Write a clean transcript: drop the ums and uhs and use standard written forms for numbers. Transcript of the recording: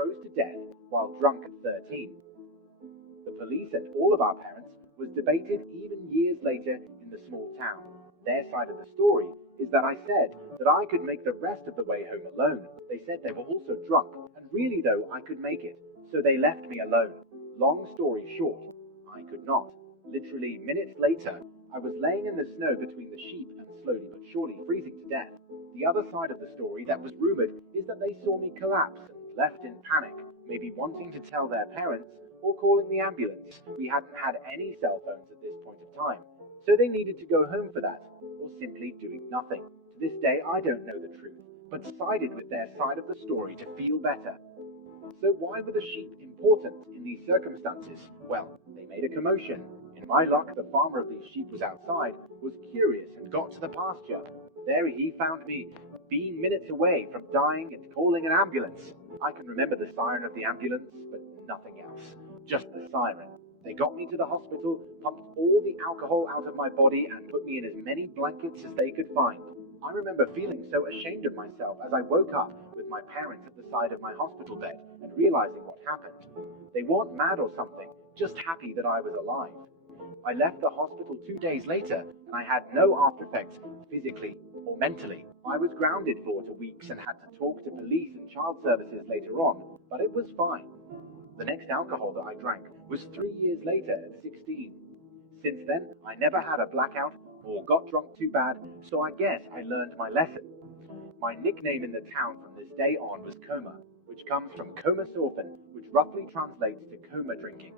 froze to death while drunk at 13. The police and all of our parents was debated even years later in the small town. Their side of the story is that I said that I could make the rest of the way home alone. They said they were also drunk, and really though I could make it, so they left me alone. Long story short, I could not. Literally minutes later, I was laying in the snow between the sheep and slowly but surely freezing to death. The other side of the story that was rumored is that they saw me collapse and left in panic, maybe wanting to tell their parents or calling the ambulance. We hadn't had any cell phones at this point of time, so they needed to go home for that, or simply doing nothing. To this day, I don't know the truth, but sided with their side of the story to feel better. So why were the sheep important in these circumstances? Well, they made a commotion. In my luck, the farmer of these sheep was outside, was curious and got to the pasture. There he found me, being minutes away from dying and calling an ambulance. I can remember the siren of the ambulance, but nothing else. Just the siren. They got me to the hospital, pumped all the alcohol out of my body, and put me in as many blankets as they could find. I remember feeling so ashamed of myself as I woke up with my parents at the side of my hospital bed and realizing what happened. They weren't mad or something, just happy that I was alive. I left the hospital 2 days later, and I had no after effects, physically or mentally. I was grounded for 2 weeks and had to talk to police and child services later on, but it was fine. The next alcohol that I drank was 3 years later at 16. Since then, I never had a blackout or got drunk too bad, so I guess I learned my lesson. My nickname in the town from this day on was Coma, which comes from coma sorphin, which roughly translates to coma drinking.